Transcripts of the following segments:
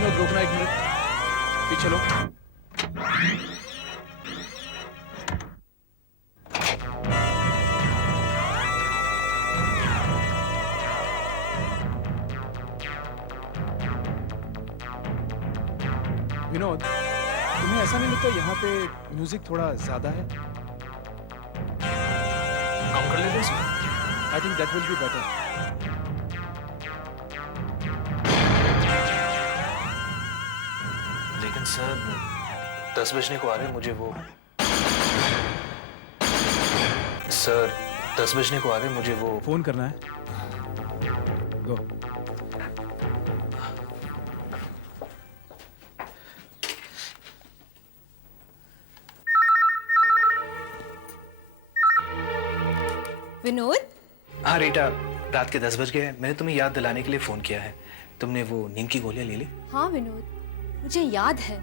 विनोद रोकना, 1 मिनट पीछे चलो। विनोद, तुम्हें ऐसा नहीं लगता यहाँ पे म्यूजिक थोड़ा ज्यादा है? कम कर लेते हैं। I think that will be better. लेकिन सर 10 बजने को आ रहे हैं, मुझे वो सर 10 बजने को आ रहे हैं, मुझे वो फोन करना है। गो। विनोद, हाँ रीटा, रात के 10 बज गए। मैंने तुम्हें याद दिलाने के लिए फोन किया है। तुमने वो नींद की गोलियां ले ली? हाँ विनोद, मुझे याद है,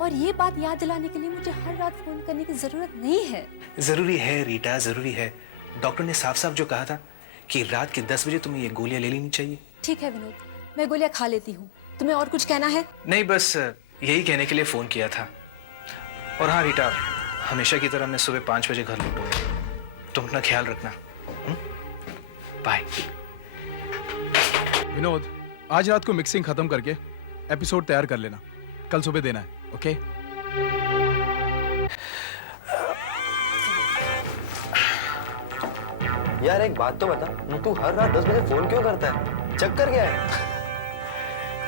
और ये बात याद दिलाने के लिए मुझे हर रात फोन करने की जरूरत नहीं है। जरूरी है रीटा, जरूरी है। डॉक्टर ने साफ साफ जो कहा था कि रात के 10 बजे तुम्हें ये गोलियां ले लेनी चाहिए। ठीक है विनोद, मैं गोलियां खा लेती हूँ। तुम्हें और कुछ कहना है? नहीं, बस यही कहने के लिए फोन किया था। और हाँ रीटा, हमेशा की तरह मैं सुबह 5 बजे घर लौटूंगा। तुम अपना ख्याल रखना। बाय। विनोद, आज रात को मिक्सिंग खत्म करके एपिसोड तैयार कर लेना, कल सुबह देना है। ओके? यार एक बात तो बता, तू हर रात 10 बजे फोन क्यों करता है? चक्कर क्या है?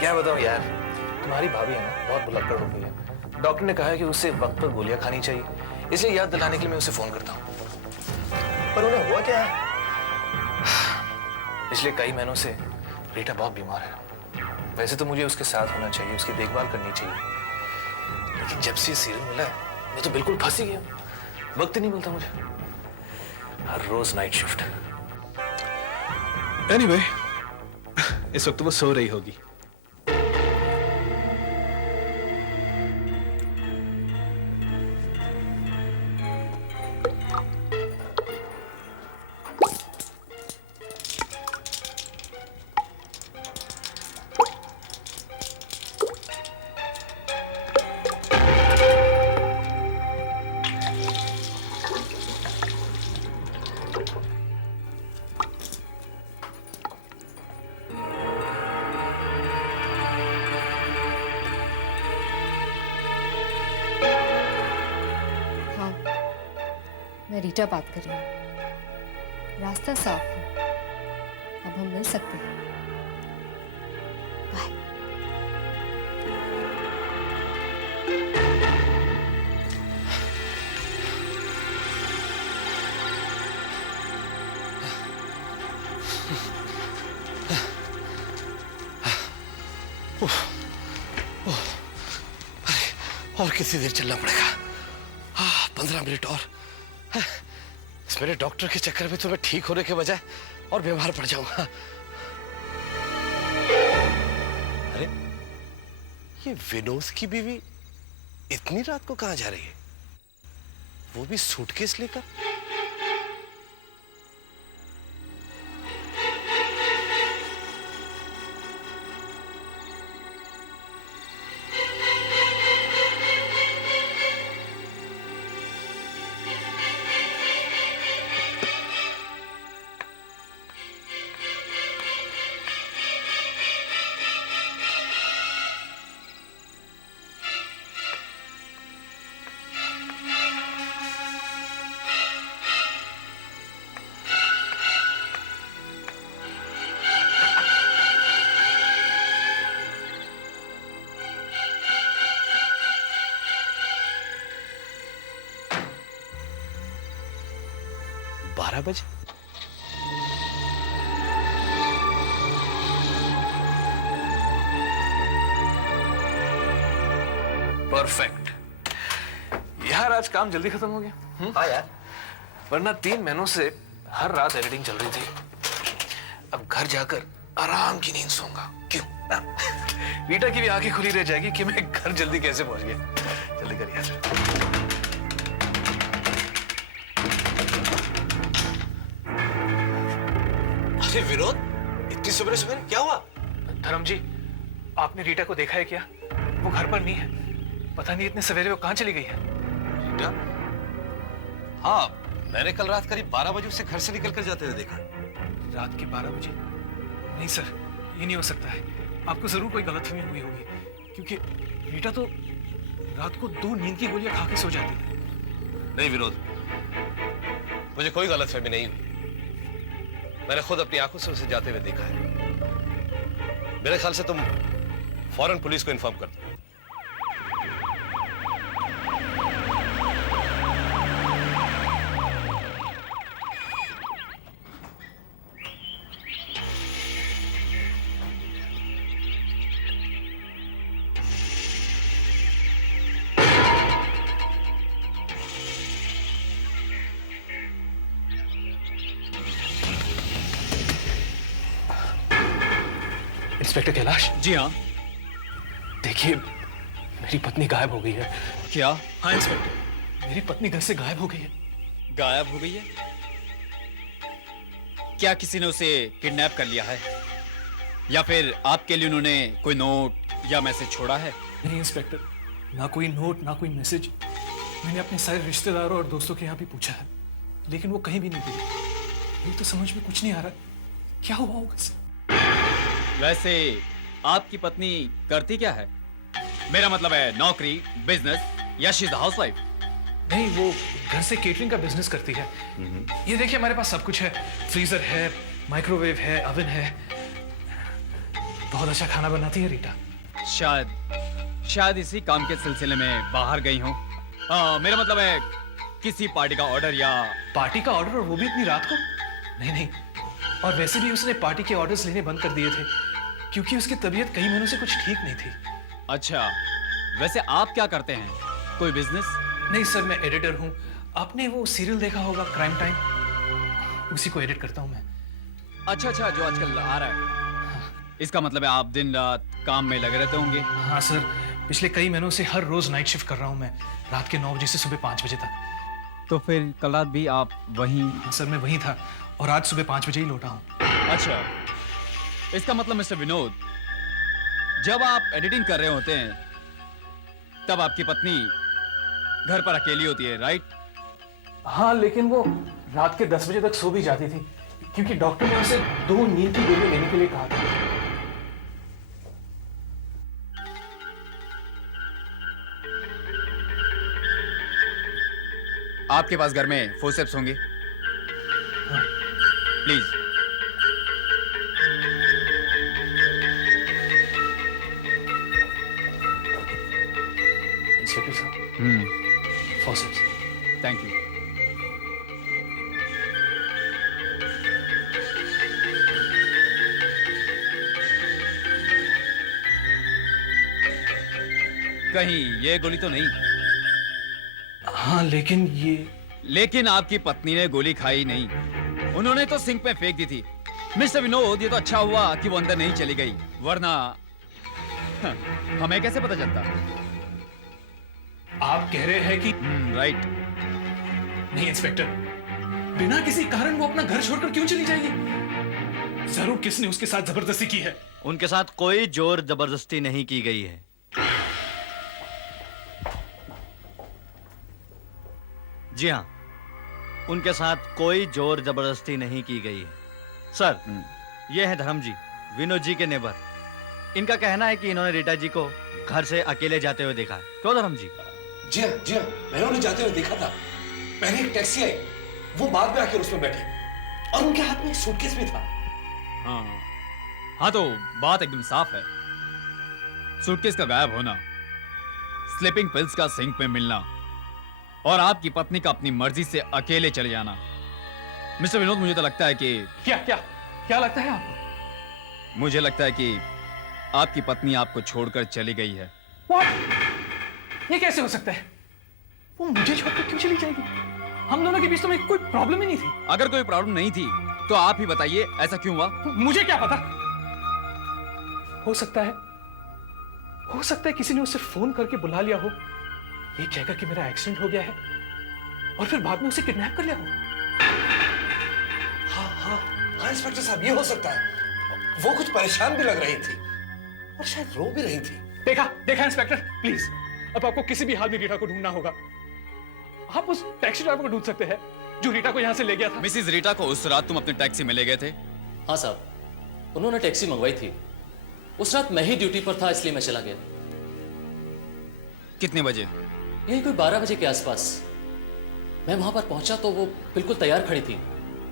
क्या बताऊं यार, तुम्हारी भाभी है ना, बहुत भुलक्कड़ हो गई है। डॉक्टर ने कहा है कि उसे वक्त पर गोलियां खानी चाहिए, इसलिए याद दिलाने के लिए मैं उसे फोन करता हूँ। पर उन्हें हुआ क्या है? पिछले कई महीनों से रीटा बहुत बीमार है। वैसे तो मुझे उसके साथ होना चाहिए, उसकी देखभाल करनी चाहिए, लेकिन जब से सीरियल मिला है मैं तो बिल्कुल फंस ही गया। वक्त ही नहीं मिलता मुझे, हर रोज नाइट शिफ्ट। एनीवे, इस वक्त वो सो रही होगी। हाँ, मैं रीटा बात कर रही हूँ। रास्ता साफ है, अब हम मिल सकते हैं। बाय। और कितनी देर चलना पड़ेगा? 15 मिनट और। इस मेरे डॉक्टर के चक्कर में तो मैं ठीक होने के बजाय और बीमार पड़ जाऊंगा। अरे, ये विनोद की बीवी इतनी रात को कहां जा रही है? वो भी सूटकेस लेकर? बारह बजे? परफेक्ट। यार आज काम जल्दी खत्म हो गया। हाँ यार। वरना 3 महीनों से हर रात एडिटिंग चल रही थी। अब घर जाकर आराम की नींद सोऊंगा। क्यों? रीटा की भी आंखें खुली रह जाएगी कि मैं घर जल्दी कैसे पहुंच गया। जल्दी कर यार। अरे विनोद, इतनी सवेरे सवेरे क्या हुआ? धर्म जी, आपने रीटा को देखा है क्या? वो घर पर नहीं है। पता नहीं इतने सवेरे वो कहाँ चली गई है। रीटा? हाँ, मैंने कल रात करीब 12 बजे उसे घर से निकल कर जाते हुए देखा। रात के 12 बजे? नहीं सर, ये नहीं हो सकता है। आपको जरूर कोई गलतफहमी हुई होगी, क्योंकि रीटा तो रात को 2 नींद की गोलियां खा के सो जाती है। नहीं विनोद, मुझे कोई गलतफहमी नहीं हुई। मैंने खुद अपनी आंखों से उसे जाते हुए देखा है। मेरे ख्याल से तुम फौरन पुलिस को इन्फॉर्म कर दो। इंस्पेक्टर कैलाश। जी हाँ। देखिए, मेरी पत्नी गायब हो गई है। क्या? हाँ इंस्पेक्टर, मेरी पत्नी घर से गायब हो गई है। गायब हो गई है? क्या किसी ने उसे किडनैप कर लिया है, या फिर आपके लिए उन्होंने कोई नोट या मैसेज छोड़ा है? नहीं इंस्पेक्टर, ना कोई नोट ना कोई मैसेज। मैंने अपने सारे रिश्तेदारों और दोस्तों के यहाँ भी पूछा है, लेकिन वो कहीं भी नहीं मिली। ये तो समझ में कुछ नहीं आ रहा, क्या हुआ होगा इसे? वैसे आपकी पत्नी करती क्या है? मेरा मतलब है नौकरी, बिजनेस, या शी इज हाउसवाइफ? नहीं, वो घर से केटरिंग का बिजनेस करती है। ये देखिए, हमारे पास सब कुछ है। फ्रीजर है, माइक्रोवेव है, ओवन है। बहुत अच्छा खाना बनाती है रीटा। शायद इसी काम के सिलसिले में बाहर गई हूँ। मेरा मतलब है किसी पार्टी का ऑर्डर या... पार्टी का ऑर्डर, और वो भी इतनी रात को? नहीं नहीं, और वैसे भी उसने पार्टी के ऑर्डर्स लेने बंद कर दिए थे, क्योंकि उसकी तबीयत कई महीनों से कुछ ठीक नहीं थी। अच्छा, वैसे आप क्या करते हैं? कोई बिजनेस? नहीं सर, मैं एडिटर हूँ। आपने वो सीरियल देखा होगा, क्राइम टाइम, उसी को एडिट करता हूँ मैं। अच्छा, जो आजकल आ रहा है। इसका मतलब है आप दिन रात काम में लगे रहते होंगे? हाँ सर, पिछले कई महीनों से हर रोज नाइट शिफ्ट कर रहा हूँ मैं, रात के 9 बजे से सुबह 5 बजे तक। तो फिर कल रात भी आप वहीं? हाँ सर, मैं वहीं था, और आज सुबह 5 बजे ही लौटा हूँ। अच्छा, इसका मतलब मिस्टर विनोद, जब आप एडिटिंग कर रहे होते हैं तब आपकी पत्नी घर पर अकेली होती है, राइट? हाँ, लेकिन वो रात के 10 बजे तक सो भी जाती थी, क्योंकि डॉक्टर ने उसे 2 नींद की गोलियां लेने के लिए कहा था। आपके पास घर में फोर्सेप्स होंगे? प्लीज। इंस्पेक्टर साहब, फॉर्सेप्स। Thank you. कहीं ये गोली तो नहीं? हाँ, लेकिन आपकी पत्नी ने गोली खाई नहीं, उन्होंने तो सिंक में फेंक दी थी। मिस्टर विनोद, ये तो अच्छा हुआ कि वो अंदर नहीं चली गई, वरना हमें कैसे पता चलता? आप कह रहे हैं कि... राइट। नहीं इंस्पेक्टर, बिना किसी कारण वो अपना घर छोड़कर क्यों चली जाएगी? जरूर किसने उसके साथ जबरदस्ती की है। उनके साथ कोई जोर जबरदस्ती नहीं की गई है। जी हाँ, उनके साथ कोई जोर जबरदस्ती नहीं की गई है। सर, ये है धर्म जी, विनोद जी के नेबर। इनका कहना है कि इन्होंने रीटा जी को घर से अकेले जाते हुए देखा है। क्यों धर्म जी? जी हाँ, मैंने उन्हें जाते हुए देखा था। पहले एक टैक्सी आई, वो बाद में आकर उसमें बैठे, और उनके हाथ में एक सूटकेस भी था। हाँ, तो बात एकदम साफ है। सूटकेस का गायब होना, स्लीपिंग पिल्स का सिंक में मिलना, और आपकी पत्नी का अपनी मर्जी से अकेले चले जाना। मिस्टर विनोद, मुझे तो लगता है कि... क्या लगता है आपको? मुझे लगता है कि आपकी पत्नी आपको छोड़कर चली गई है। ये कैसे हो सकता है? वो मुझे छोड़कर क्यों चली जाएगी? हम दोनों के बीच तो में कोई प्रॉब्लम ही नहीं थी। अगर कोई प्रॉब्लम नहीं थी तो आप ही बताइए, ऐसा क्यों हुआ? मुझे क्या पता? हो सकता है किसी ने उसे फोन करके बुला लिया हो, ये कहकर कि मेरा एक्सीडेंट हो गया है, और फिर बाद में उसे किडनैप कर लिया हो। हाँ इंस्पेक्टर साहब, ये हो सकता है। वो कुछ परेशान भी लग रही थी। और शायद रो भी रही थी। देखा देखा इंस्पेक्टर, प्लीज अब आपको किसी भी हाल में रीटा को ढूंढना होगा। आप उस टैक्सी ड्राइवर को ढूंढ सकते हैं जो रीटा को यहाँ से ले गया था। मिसिस रीटा को उस रात तुम अपने टैक्सी में ले गए थे? हाँ साहब, उन्होंने टैक्सी मंगवाई थी। उस रात मैं ही ड्यूटी पर था, इसलिए मैं चला गया। कितने बजे? यही कोई 12 बजे के आसपास। मैं वहां पर पहुंचा तो वो बिल्कुल तैयार खड़ी थी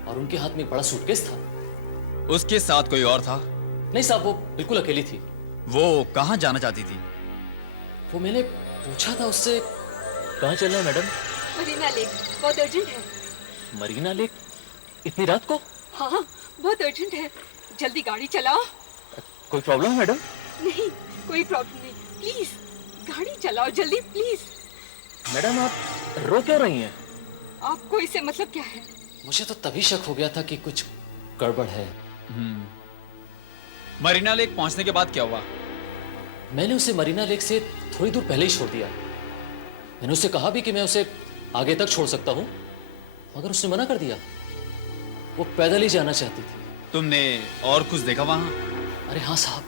और उनके हाथ में एक बड़ा सूटकेस था। उसके साथ कोई और था? नहीं साहब, वो बिल्कुल अकेली थी। वो कहाँ जाना चाहती थी? वो मैंने पूछा था उससे, कहाँ चलना है मैडम? मरीना लेक, बहुत अर्जेंट है। मरीना लेक? इतनी रात को? हाँ, बहुत अर्जेंट है, जल्दी गाड़ी चलाओ। कोई प्रॉब्लम है मैडम? नहीं, कोई प्रॉब्लम नहीं, प्लीज गाड़ी चलाओ जल्दी प्लीज। मैडम आप रो क्यों रही हैं? आपको इससे मतलब क्या है? मुझे तो तभी शक हो गया था कि कुछ गड़बड़ है। मरीना लेक पहुंचने के बाद क्या हुआ? मैंने उसे मरीना लेक से थोड़ी दूर पहले ही छोड़ दिया। मैंने उससे कहा भी कि मैं उसे आगे तक छोड़ सकता हूँ, मगर उसने मना कर दिया। वो पैदल ही जाना चाहती थी। तुमने और कुछ देखा वहां? अरे हाँ साहब,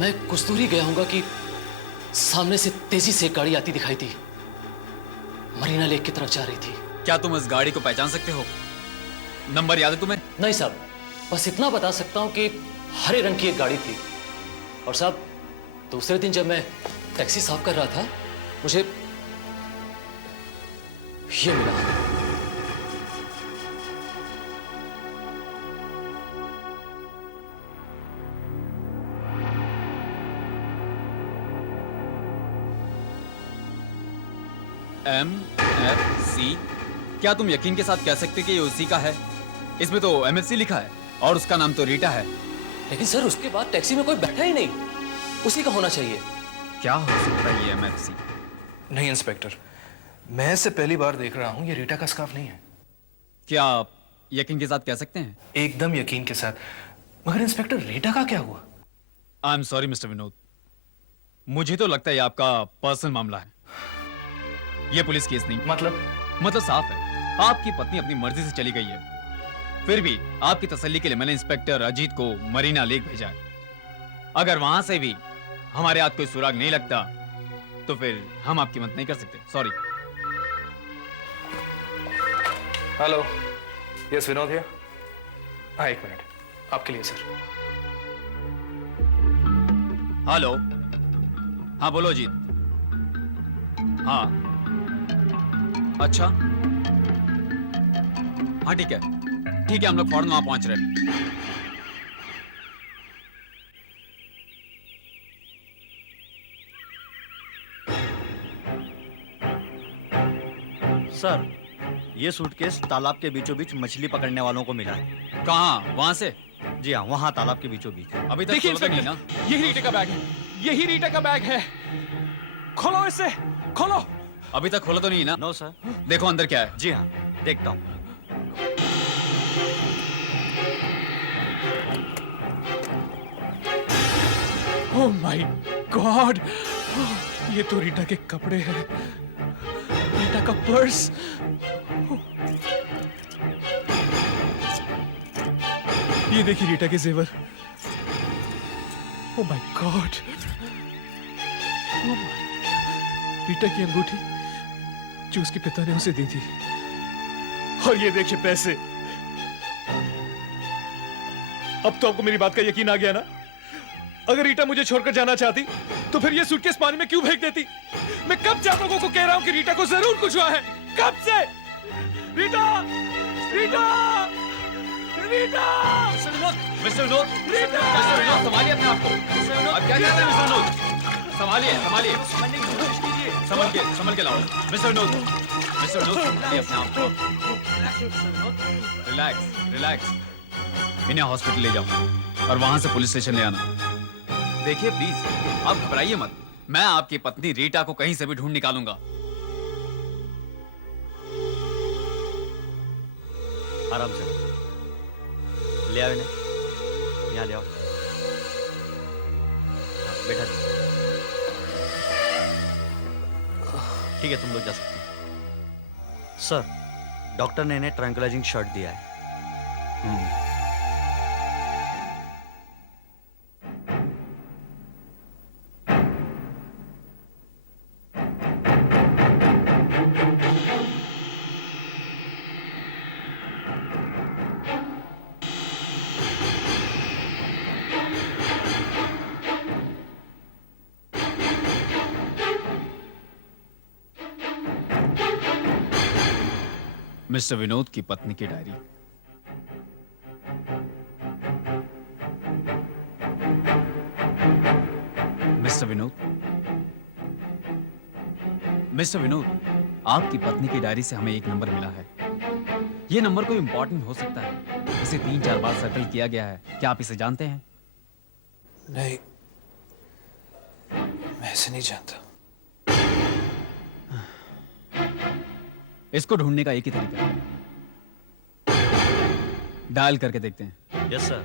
मैं कुछ दूर ही गया हूँगा कि सामने से तेजी से एक गाड़ी आती दिखाई दी। मरीना लेक की तरफ जा रही थी। क्या तुम इस गाड़ी को पहचान सकते हो? नंबर याद है तुम्हें? नहीं साहब, बस इतना बता सकता हूँ कि हरे रंग की एक गाड़ी थी। और साहब, दूसरे दिन जब मैं टैक्सी साफ कर रहा था, मुझे ये मिला। MFC? क्या तुम यकीन के साथ कह सकते कि ये उसी का है? इसमें तो MFC लिखा है और उसका नाम तो रीटा है। लेकिन सर, उसके बाद टैक्सी में कोई बैठा ही नहीं। उसी का होना चाहिए। क्या हो सकता है ये MFC? नहीं इंस्पेक्टर, मैं इसे पहली बार देख रहा हूँ। ये रीटा का स्कार्फ नहीं है। क्या आप यकीन के साथ कह सकते हैं? एकदम यकीन के साथ। मगर इंस्पेक्टर, रीटा का क्या हुआ? आई एम सॉरी मिस्टर विनोद, मुझे तो लगता है ये आपका पर्सनल मामला है। ये पुलिस केस नहीं। मतलब साफ है, आपकी पत्नी अपनी मर्जी से चली गई है। फिर भी आपकी तसल्ली के लिए मैंने इंस्पेक्टर अजीत को मरीना लेक भेजा है। अगर वहां से भी हमारे हाथ कोई सुराग नहीं लगता तो फिर हम आपकी मदद नहीं कर सकते। Sorry. Hello, yes Vinod here. हाँ, एक मिनट, आपके लिए सर। हेलो, हाँ बोलो अजीत। हाँ अच्छा, हाँ ठीक है, हम लोग फौरन वहां पहुंच रहे हैं। सर, ये सूटकेस तालाब के बीचों बीच मछली पकड़ने वालों को मिला है। कहाँ? वहां से? जी हाँ, वहाँ तालाब के बीचों बीच। अभी तक देखिए खोला तो नहीं ना? इंस्पेक्टर, यही रीटा का बैग है, यही रीटा का बैग है। खोलो इसे, खोलो। अभी तक खोला तो नहीं ना? No sir. देखो अंदर क्या है। जी हाँ, देखता हूँ। ओह माय गॉड, ये तो रीटा के कपड़े हैं, रीटा का पर्स। ये देखिए रीटा के जेवर। ओह माय गॉड, रीटा की अंगूठी जो उसके पिता ने उसे दी थी। और ये देखिए पैसे। अब तो आपको मेरी बात का यकीन आ गया ना? अगर रीटा मुझे छोड़कर जाना चाहती तो फिर ये सूटकेस पानी में क्यों फेंक देती? मैं कब से आप लोगों को कह रहा हूं कि रीटा को जरूर कुछ हुआ है। कब से? रीटा, रीटा, रीटा! मिस्टर विनोद, संभालिए अपने आप को। आप क्या कर रहे हैं मिस्टर विनोद? संभालिए, समझने की कोशिश कीजिए। संभल के लाओ। मिस्टर विनोद, संभालिए अपने आप को। रिलैक्स। इन्हें हॉस्पिटल ले जाओ और वहां से पुलिस स्टेशन ले आना। देखिए प्लीज, आप घबराइए मत। मैं आपकी पत्नी रीटा को कहीं से भी ढूंढ निकालूंगा। आराम से ले आओ इन्हें, यहाँ ले आओ। हाँ, बैठा दो। ठीक है, तुम लोग जा सकते हो। सर, डॉक्टर ने इन्हें ट्रैंकुलाइजिंग शॉट दिया है। मिस्टर विनोद की पत्नी की diary. Mister Vinod, mister Vinod, आपकी पत्नी की डायरी से हमें एक नंबर मिला है। यह नंबर कोई इंपॉर्टेंट हो सकता है। इसे 3-4 बार सर्कल किया गया है। क्या आप इसे जानते हैं? नहीं, मैं ऐसे नहीं जानता। इसको ढूंढने का एक ही तरीका है, डायल करके देखते हैं। Yes sir.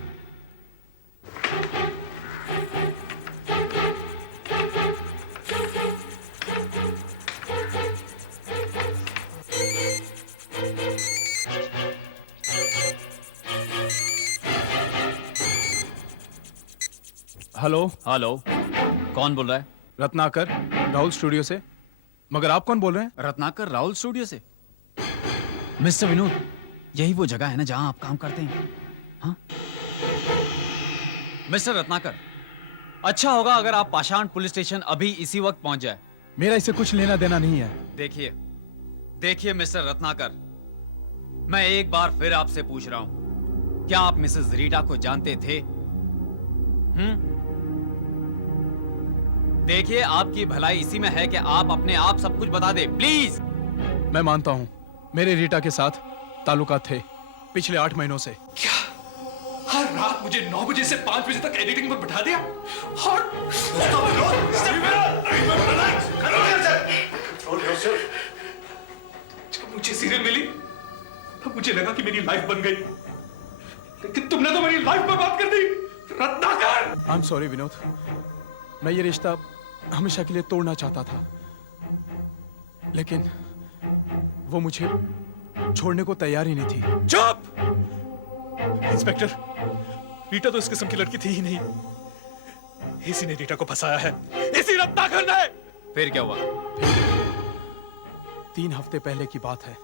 हेलो, हेलो, कौन बोल रहा है? रत्नाकर, राहुल स्टूडियो से। मगर आप कौन बोल रहे हैं? रत्नाकर, राहुल स्टूडियो से। मिस्टर विनोद, यही वो जगह है ना जहां आप काम करते हैं? हाँ? मिस्टर रत्नाकर, अच्छा होगा अगर आप पाषाण पुलिस स्टेशन अभी इसी वक्त पहुंच जाए। मेरा इससे कुछ लेना देना नहीं है। देखिए, देखिए मिस्टर रत्नाकर, मैं एक बार फिर आपसे पूछ रहा हूं, क्या आप मिसेस रीटा को जानते थे? देखिए, आपकी भलाई इसी में है कि आप अपने आप सब कुछ बता दे, प्लीज। मैं मानता हूं, मेरे रीटा के साथ ताल्लुकात थे पिछले 8 महीनों से। क्या हर रात मुझे 9 बजे से 5 बजे तक एडिटिंग पर बैठा दिया? और जब मुझे सीरियल मिली तब मुझे लगा कि मेरी लाइफ बन गई, लेकिन तुमने तो मेरी लाइफ बर्बाद कर दी, Ratnakar. I am sorry Vinod, मैं ये रिश्ता हमेशा के लिए तोड़ना चाहता था, लेकिन वो मुझे छोड़ने को तैयार ही नहीं थी। चुप! इंस्पेक्टर, रीटा तो इस किस्म की लड़की थी ही नहीं। इसी ने रीटा को फंसाया है, इसी रत्नाकर ने। फिर क्या हुआ? 3 हफ्ते पहले की बात है।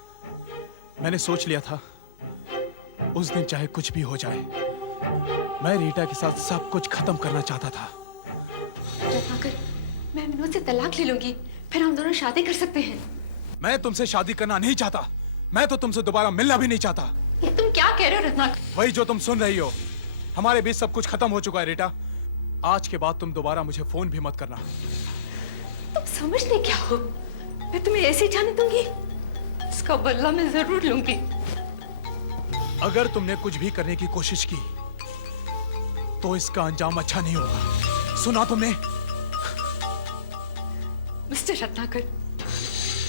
मैंने सोच लिया था उस दिन चाहे कुछ भी हो जाए, मैं रीटा के साथ सब कुछ खत्म करना चाहता था। रत्नाकर, मैं विनोद से तलाक ले लूंगी, फिर हम दोनों शादी कर सकते हैं। मैं तुमसे शादी करना नहीं चाहता, मैं तो तुमसे दोबारा मिलना भी नहीं चाहता। ये तुम क्या कह रहे हो रत्नाकर? वही जो तुम सुन रही हो। हमारे बीच सब कुछ खत्म हो चुका है रीटा। आज के बाद तुम दोबारा मुझे फोन भी मत करना। तुम समझते क्या हो? मैं तुम्हें ऐसे ही जाने दूंगी? इसका बदला मैं जरूर लूंगी। अगर तुमने कुछ भी करने की कोशिश की तो इसका अंजाम अच्छा नहीं होगा। सुना तुमने? मिस्टर रत्नाकर,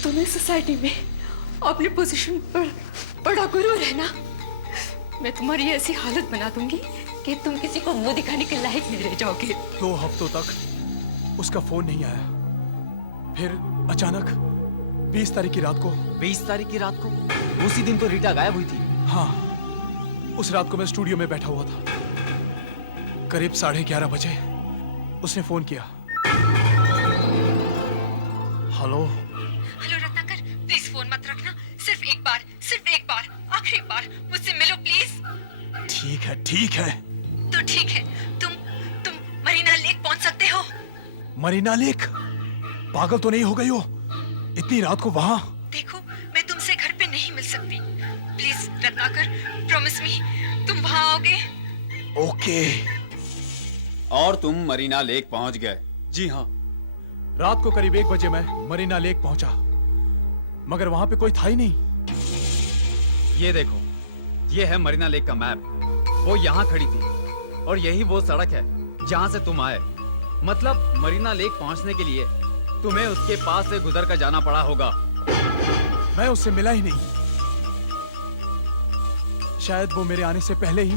तुम्हें सोसाइटी में अपनी पोजीशन पर बड़ा गुरु रहना। मैं तुम्हारी ऐसी हालत बना दूंगी कि तुम किसी को मुंह दिखाने के लायक नहीं रह जाओगे। 2 हफ्तों तक उसका फोन नहीं आया, फिर अचानक 20 तारीख की रात को। 20 तारीख की रात को? उसी दिन तो रीटा गायब हुई थी। हाँ, उस रात को मैं स्टूडियो में बैठा हुआ था। करीब 11:30 बजे उसने फोन किया। Hello hello Ratnakar, please phone मत रखना। सिर्फ एक बार, आखिरी बार मुझसे मिलो प्लीज। ठीक है। तो ठीक है, तुम मरीना लेक पहुंच सकते हो? मरीना लेक? पागल तो नहीं हो गई हो? इतनी रात को वहां? देखो, मैं तुमसे घर पे नहीं मिल सकती। प्लीज रत्नाकर, प्रॉमिस मी, तुम वहां आओगे? ओके। और तुम मरीना लेक पहुंच गए? जी हाँ, रात को करीब 1 बजे मैं मरीना लेक पहुंचा, मगर वहां पे कोई था ही नहीं। ये देखो, ये है मरीना लेक का मैप। वो यहाँ खड़ी थी और यही वो सड़क है जहाँ से तुम आए। मतलब मरीना लेक पहुँचने के लिए तुम्हें उसके पास से गुजर कर जाना पड़ा होगा। मैं उससे मिला ही नहीं। शायद वो मेरे आने से पहले ही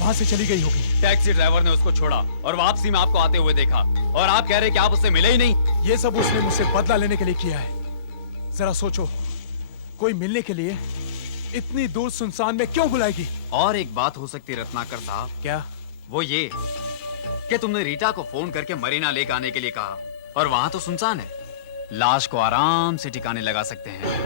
वहां से चली गई होगी। टैक्सी ड्राइवर ने उसको छोड़ा और वापसी में आपको आते हुए देखा, और आप कह रहे कि आप उससे मिले ही नहीं। ये सब उसने मुझसे बदला लेने के लिए किया है। जरा सोचो, कोई मिलने के लिए इतनी दूर सुनसान में क्यों बुलाएगी? और एक बात हो सकती है रत्नाकर साहब। क्या? वो ये कि तुमने रीटा को फोन करके मरीना लेक आने के लिए कहा, और वहां तो सुनसान है। लाश को आराम से ठिकाने लगा सकते हैं।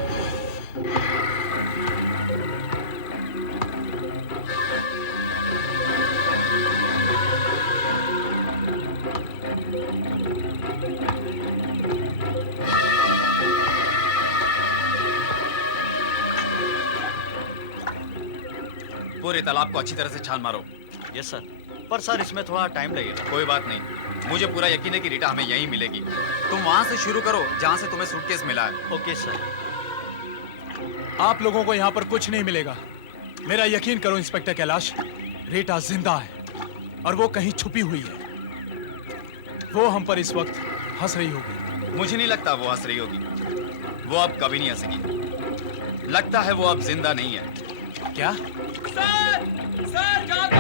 पूरे तालाब को अच्छी तरह से छान मारो। यस सर, पर सर इसमें थोड़ा टाइम लगेगा। कोई बात नहीं, मुझे पूरा यकीन है कि रीटा हमें यहीं मिलेगी। तुम वहां से शुरू करो जहां से तुम्हें सूटकेस मिला है। Okay sir. आप लोगों को यहाँ पर कुछ नहीं मिलेगा। मेरा यकीन करो इंस्पेक्टर कैलाश, रीटा जिंदा है और वो कहीं छुपी हुई है। वो हम पर इस वक्त हंस रही होगी। मुझे नहीं लगता वो हंस रही होगी। वो अब कभी नहीं हंसेगी। लगता है वो अब जिंदा नहीं है। क्या? सर जहाँ पे